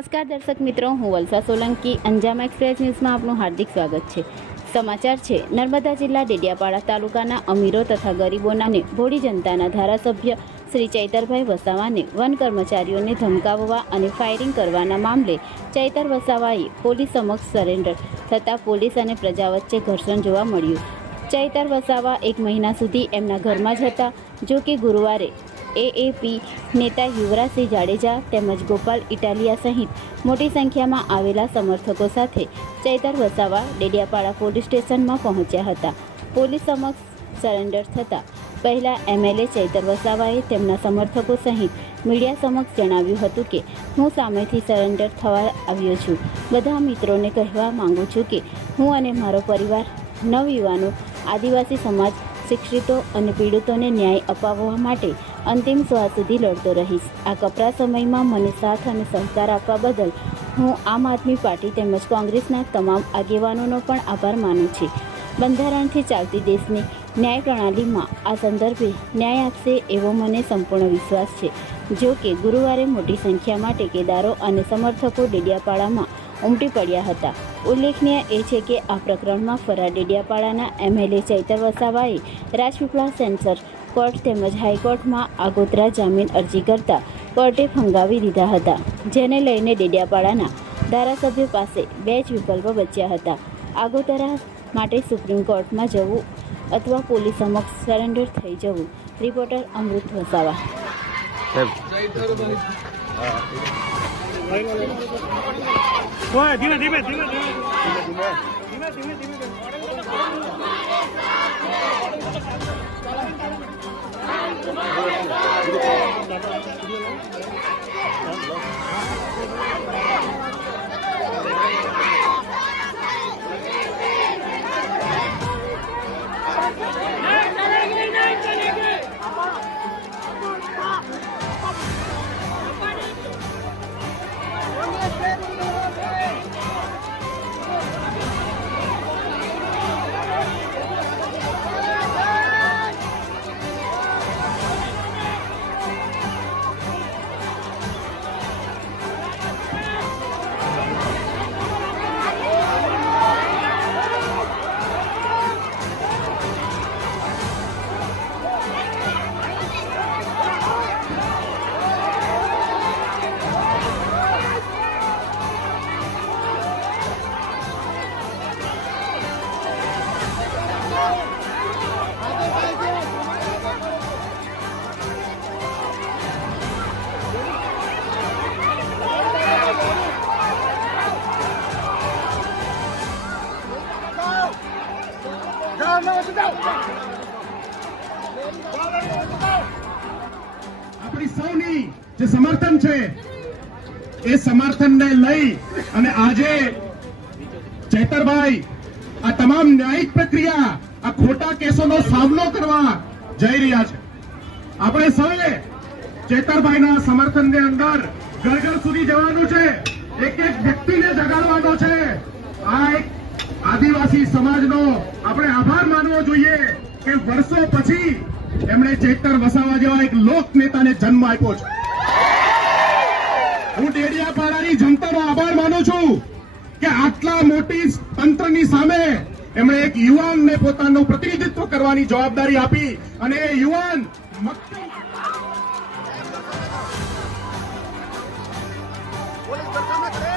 નમસ્કાર દર્શક મિત્રો, હું વલસા સોલંકી અંજામ એક્સપ્રેસ ન્યૂઝમાં આપનું હાર્દિક સ્વાગત છે. સમાચાર છે. નર્મદા જિલ્લા ડેડિયાપાડા તાલુકાના અમીરો તથા ગરીબોના અને ભોળી જનતાના ધારાસભ્ય શ્રી ચૈતરભાઈ વસાવાને વન કર્મચારીઓને ધમકાવવા અને ફાયરિંગ કરવાના મામલે ચૈતર વસાવાએ પોલીસ સમક્ષ સરેન્ડર થતાં પોલીસ અને પ્રજા વચ્ચે ઘર્ષણ જોવા મળ્યું. ચૈતર વસાવા 1 મહિના સુધી એમના ઘરમાં જ હતા. જો કે ગુરુવારે એએપી નેતા યુવરાજસિંહ જાડેજા તેમજ ગોપાલ ઇટાલિયા સહિત મોટી સંખ્યામાં આવેલા સમર્થકો સાથે ચૈતર વસાવા ડેડિયાપાડા પોલીસ સ્ટેશનમાં પહોંચ્યા હતા. પોલીસ સમક્ષ સરેન્ડર થતાં પહેલા એમએલએ ચૈતર વસાવાએ તેમના સમર્થકો સહિત મીડિયા સમક્ષ જણાવ્યું હતું કે હું સામેથી સરેન્ડર થવા આવ્યો છું. બધા મિત્રોને કહેવા માંગુ છું કે હું અને મારો પરિવાર નવયુવાનો આદિવાસી સમાજ શિક્ષિતો અને પીડિતોને ન્યાય અપાવવા માટે અંતિમ શ્વાસ સુધી લડતો રહીશ. આ કપરા સમયમાં મને સાથ અને સહકાર આપવા બદલ હું આમ આદમી પાર્ટી તેમજ કોંગ્રેસના તમામ આગેવાનોનો પણ આભાર માનું છું. બંધારણથી ચાલતી દેશની ન્યાય પ્રણાલીમાં આ સંદર્ભે ન્યાય આપશે એવો મને સંપૂર્ણ વિશ્વાસ છે. જો કે ગુરુવારે મોટી સંખ્યામાં ટેકેદારો અને સમર્થકો ડેડિયાપાડામાં ઉમટી પડ્યા હતા. ઉલ્લેખનીય એ છે કે આ પ્રકરણમાં ફરાર ડેડિયાપાડાના એમએલએ ચૈતર વસાવાએ રાજપીપળા સેન્સર કોર્ટ તેમજ હાઈકોર્ટમાં આગોતરા જામીન અરજી કરતા કોર્ટે ફંગાવી દીધા હતા. જેને લઈને ડેડિયાપાડાના ધારાસભ્ય પાસે 2 જ વિકલ્પો બચ્યા હતા: આગોતરા માટે સુપ્રીમ કોર્ટમાં જવું અથવા પોલીસ સમક્ષ સરેન્ડર થઈ જવું. રિપોર્ટર અમૃત વસાવા. ધીમે ધીમે ધીમે આપણી સૌની જે સમર્થન છે એ સમર્થનને લઈ અને આજે ચૈતરભાઈ આ તમામ ન્યાયિક પ્રક્રિયા, આ ખોટા કેસોનો સામનો કરવા જઈ રહ્યા છે. આપણે સૌએ ચૈતરભાઈના સમર્થનને અંદર ઘર ઘર સુધી જવાનું છે, એક એક વ્યક્તિને જગાડવાનો છે. આ એક આદિવાસી સમાજનો આપણે આભાર માનવો જોઈએ કે વર્ષો પછી એમણે ચૈતર વસાવા જેવા એક લોક નેતાને જન્મ આપ્યો છે. હું ડેડિયાપાડાની જનતાનો આભાર માનું છું કે આટલા મોટી તંત્રની સામે એમણે એક યુવાનને પોતાનું પ્રતિનિધિત્વ કરવાની જવાબદારી આપી અને એ યુવાન દર્શન કરે છે.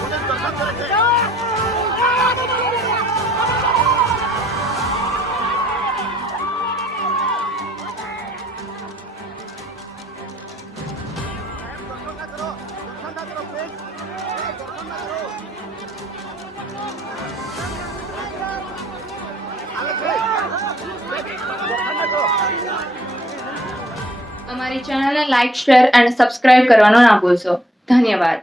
પોલીસ દર્શન કરે છે. દર્શન ના કરો, દર્શન ના કરો. અમારી ચેનલને લાઇક, શેર અને સબસ્ક્રાઇબ કરવાનું ના ભૂલશો. ધન્યવાદ.